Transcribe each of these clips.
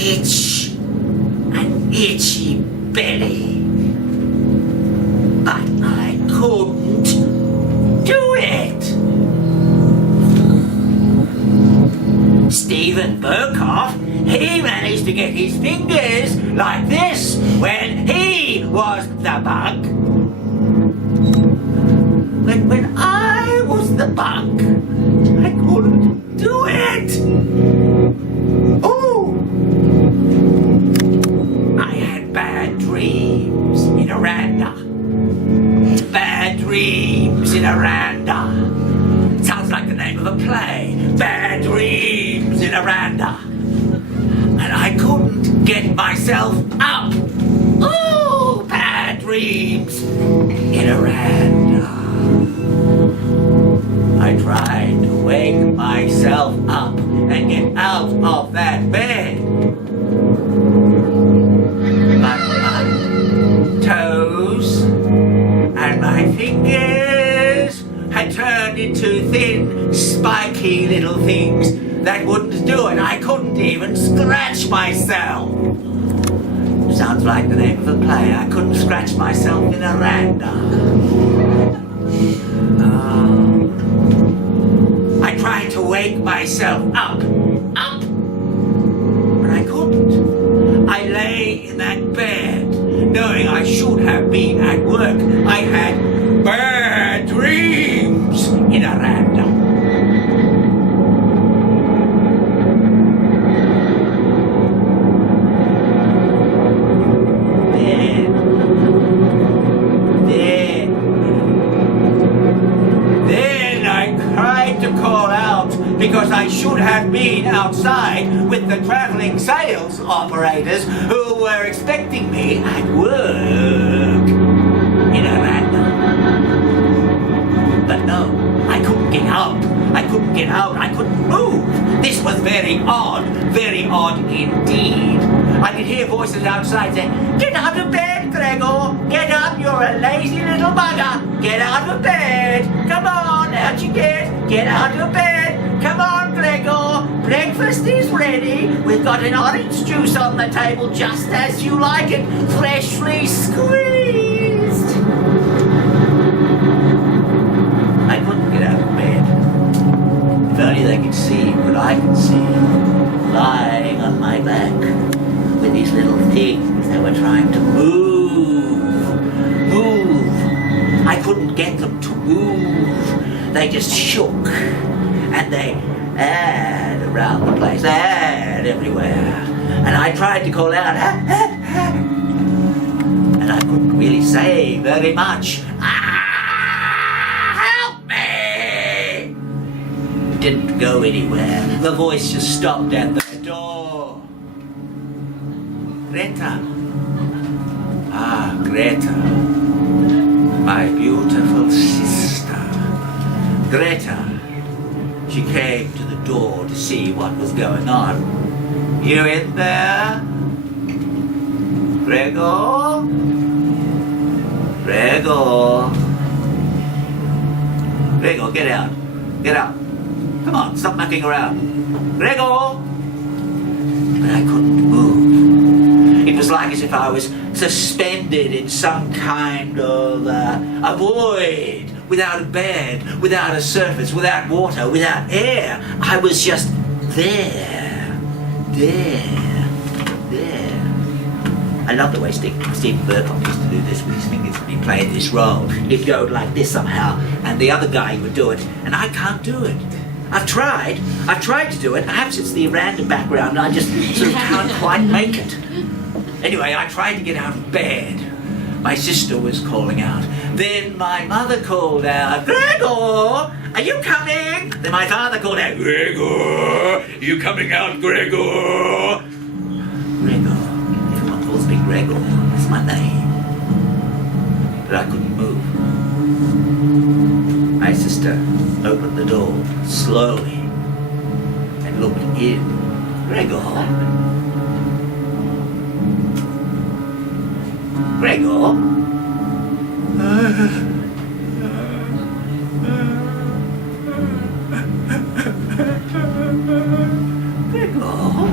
itch, an itchy belly. But I couldn't do it. Stephen Burkhoff, he managed to get his fingers like this when he was the bug. But when I was the bug, I couldn't do it. Oh! I had bad dreams in Aranda. Bad dreams in Aranda. Sounds like the name of a play. Bad dreams in Aranda. And I couldn't get myself up. Oh, bad dreams in Aranda. I tried to wake myself up and get out of that bed. But my toes and my fingers had turned into thin, spiky little things that wouldn't do it. I couldn't even scratch myself. Sounds like the name of a play. I couldn't scratch myself in Aranda. I tried to wake myself up, but I couldn't. I lay in that bed, knowing I should have been at work. I had bad dreams in Aranda. Then I tried to call out because I should have been outside with the traveling sales operators who were expecting me at work in Aranda. But no, I couldn't get up. I couldn't get out. I couldn't move. This was very odd indeed. I could hear voices outside saying, "Get out of bed, Gregor! Get up, you're a lazy little bugger! Get out of bed! Come on, out you get out of bed! Come on, Gregor! Breakfast is ready! We've got an orange juice on the table just as you like it, freshly squeezed!" I couldn't get out of bed. If only they could see what I could see, lying on my back with these little things that were trying to move. I couldn't get them to move. They just shook and they aired around the place, aired everywhere. And I tried to call out, and I couldn't really say very much. Help me! Didn't go anywhere. The voice just stopped at the door. Greta. Ah, Greta. My beautiful sister. Greta. She came to the door to see what was going on. You in there? Gregor? Gregor? Gregor, get out. Get out. Come on, stop mucking around. Gregor! But I couldn't move. It was like as if I was suspended in some kind of a void, without a bed, without a surface, without water, without air. I was just there. I love the way Stephen Burkhoff used to do this with his fingers when he played this role. He'd go like this somehow, and the other guy would do it, and I can't do it. I've tried to do it. Perhaps it's the random background, I just sort of can't quite make it. Anyway, I tried to get out of bed. My sister was calling out. Then my mother called out, "Gregor, are you coming?" Then my father called out, "Gregor, you coming out, Gregor?" Gregor. Everyone calls me Gregor. That's my name. But I couldn't move. My sister opened the door slowly and looked in. Gregor? Gregor? Gregor?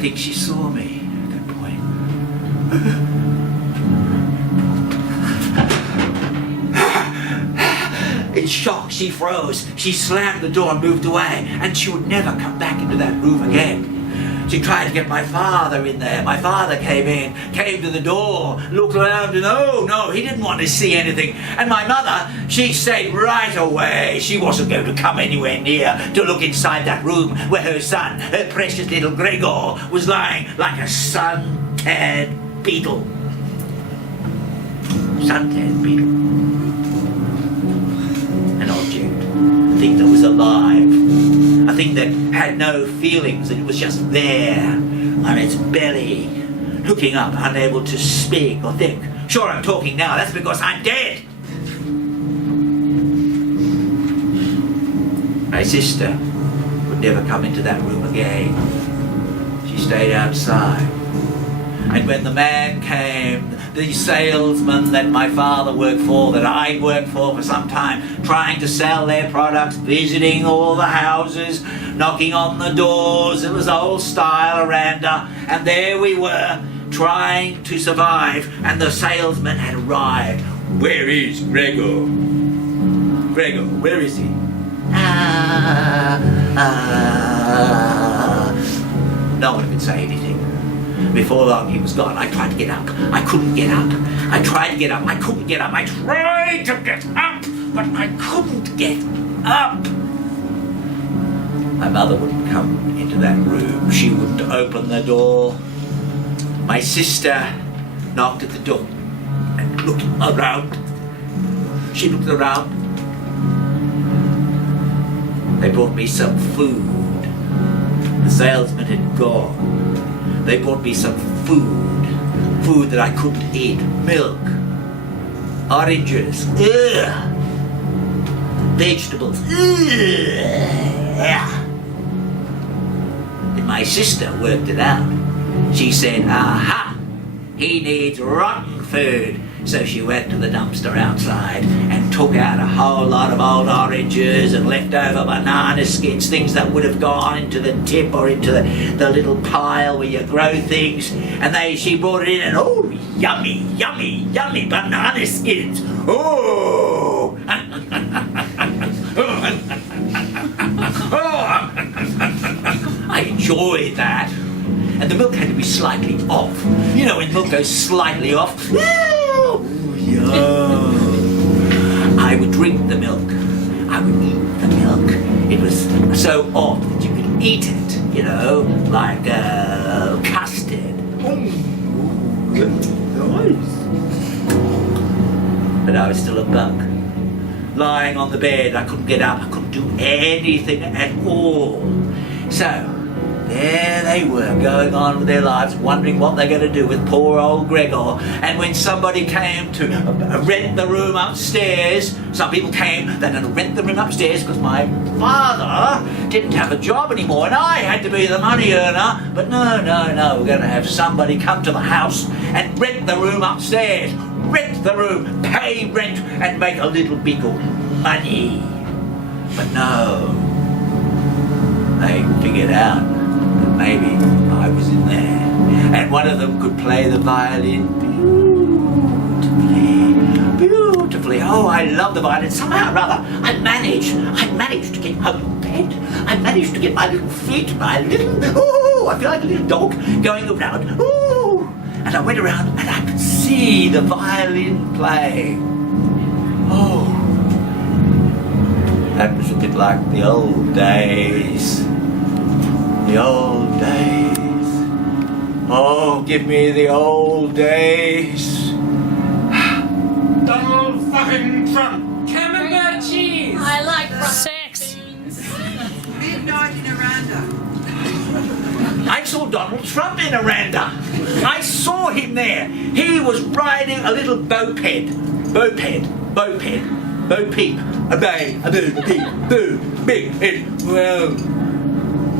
think she saw me at that point. In shock, she froze. She slammed the door and moved away, and she would never come back into that room again. She tried to get my father in there. My father came to the door, looked around, and oh no, he didn't want to see anything. And my mother, she stayed right away. She wasn't going to come anywhere near to look inside that room where her son, her precious little Gregor, was lying like a sun-tanned beetle. Sun-tanned beetle. An object. A thing that was alive. A thing that had no feelings, that it was just there on its belly, looking up, unable to speak or think. Sure, I'm talking now, that's because I'm dead. My sister would never come into that room again. She stayed outside. And when the man came, the salesman that my father worked for, that I worked for some time, trying to sell their products, visiting all the houses, knocking on the doors, it was old style Aranda, and there we were, trying to survive, and the salesman had arrived. Where is Gregor? Gregor, where is he? No one could say anything. Before long he was gone. I tried to get up. I couldn't get up. I tried to get up. I couldn't get up. I tried to get up, but I couldn't get up. My mother wouldn't come into that room. She wouldn't open the door. My sister knocked at the door and looked around. She looked around. They brought me some food. The salesman had gone. They brought me some food that I couldn't eat. Milk, oranges, vegetables. And my sister worked it out. She said, aha, he needs rotten food. So she went to the dumpster outside and took out a whole lot of old oranges and leftover banana skins, things that would have gone into the tip or into the little pile where you grow things. And she brought it in and, oh, yummy, yummy, yummy banana skins. Oh! I enjoyed that. And the milk had to be slightly off. You know, when milk goes slightly off, I would drink the milk. I would eat the milk. It was so odd that you could eat it, you know, like custard. Nice. But I was still a bug. Lying on the bed, I couldn't get up. I couldn't do anything at all. So, there they were, going on with their lives, wondering what they're going to do with poor old Gregor. And when somebody came to rent the room upstairs, some people came, they're going to rent the room upstairs because my father didn't have a job anymore and I had to be the money earner. But no, we're going to have somebody come to the house and rent the room upstairs. Rent the room, pay rent and make a little bit of money. But no, they figured out maybe I was in there, and one of them could play the violin beautifully. Oh, I love the violin. Somehow or other, I managed to get out of bed. I managed to get my little feet, I feel like a little dog going around. Ooh, and I went around and I could see the violin play. Oh, that was a bit like the old days. The old days. Oh, give me the old days. Donald fucking Trump. Camembert cheese. I like sex. Midnight in Aranda. I saw Donald Trump in Aranda. I saw him there. He was riding a little bo-peep, a bay, a peep, boo, big head. Well,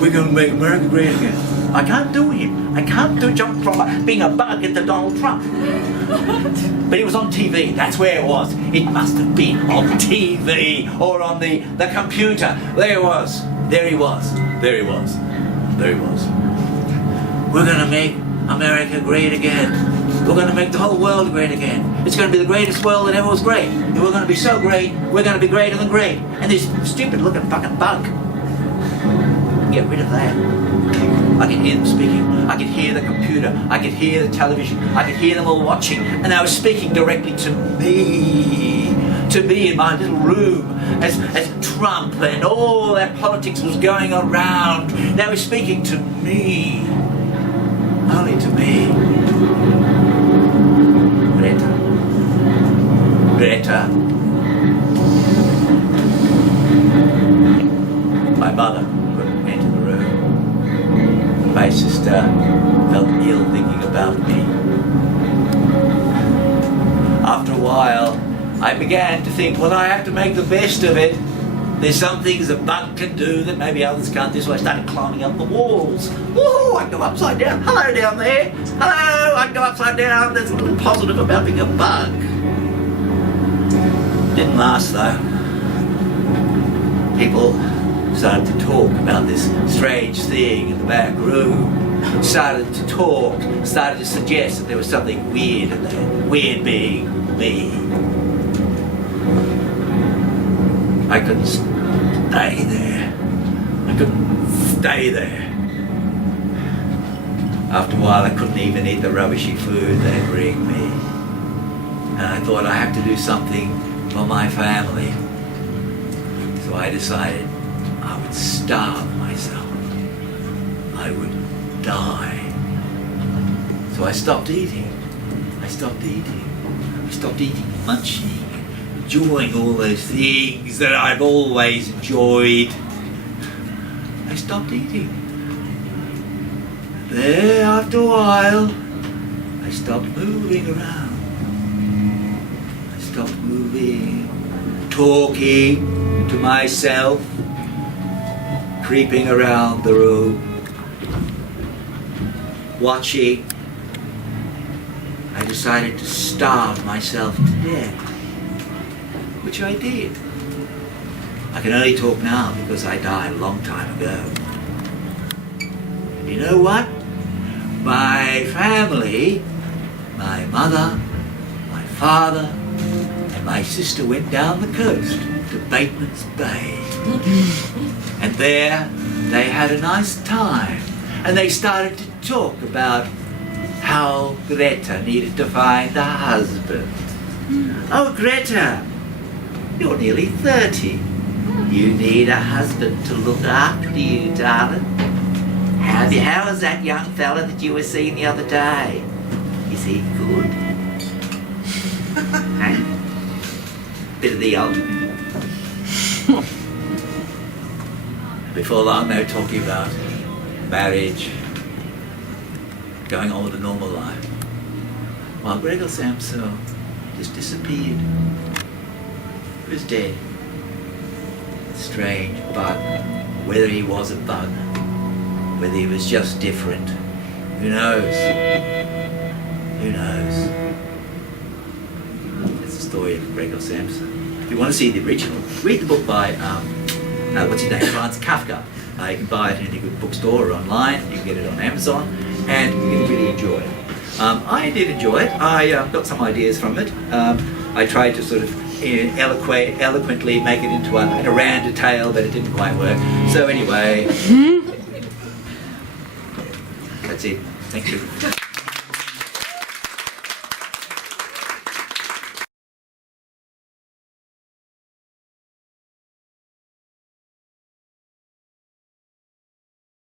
we're going to make America great again. I can't do him. I can't do jump from being a bug into Donald Trump. But it was on TV. That's where it was. It must have been on TV or on the computer. There he was. We're going to make America great again. We're going to make the whole world great again. It's going to be the greatest world that ever was great. And we're going to be so great, we're going to be greater than great. And this stupid looking fucking bug. Get rid of that. I could hear them speaking. I could hear the computer. I could hear the television. I could hear them all watching. And they were speaking directly to me. To me in my little room. As Trump and all that politics was going around. They were speaking to me. Only to me. Greta. My mother couldn't enter the room. My sister felt ill thinking about me. After a while, I began to think, well, I have to make the best of it. There's some things a bug can do that maybe others can't do, so I started climbing up the walls. Woohoo, I can go upside down. Hello down there. Hello, I can go upside down. There's a little positive about being a bug. Didn't last though. People started to talk about this strange thing in the back room. Started to talk, started to suggest that there was something weird in there. Weird being me. I couldn't stay there. I couldn't stay there. After a while I couldn't even eat the rubbishy food they'd bring me. And I thought I have to do something for my family. So I decided I would starve myself. I would die. So I stopped eating. I stopped eating, munching, enjoying all those things that I've always enjoyed. I stopped eating. There, after a while, I stopped moving around. I stopped moving, talking to myself, creeping around the room, watching. I decided to starve myself to death, which I did. I can only talk now because I died a long time ago. You know what? My family, my mother, my father, and my sister went down the coast to Bateman's Bay. And there they had a nice time. And they started to talk about how Greta needed to find a husband. Oh, Greta, you're nearly 30. You need a husband to look after you, darling. How was that young fella that you were seeing the other day? Is he good? Hey? Bit of the old. Before long they were talking about marriage, going on with a normal life. While Gregor Samson just disappeared. He was dead. A strange bug. Whether he was a bug, whether he was just different, who knows? Who knows? That's the story of Gregor Samson. If you want to see the original, read the book by, what's his name, Franz Kafka. You can buy it in any good bookstore or online. You can get it on Amazon, and you can really enjoy it. I did enjoy it. I got some ideas from it. I tried to sort of eloquently make it into a rounder tale, but it didn't quite work. So anyway, that's it. Thank you.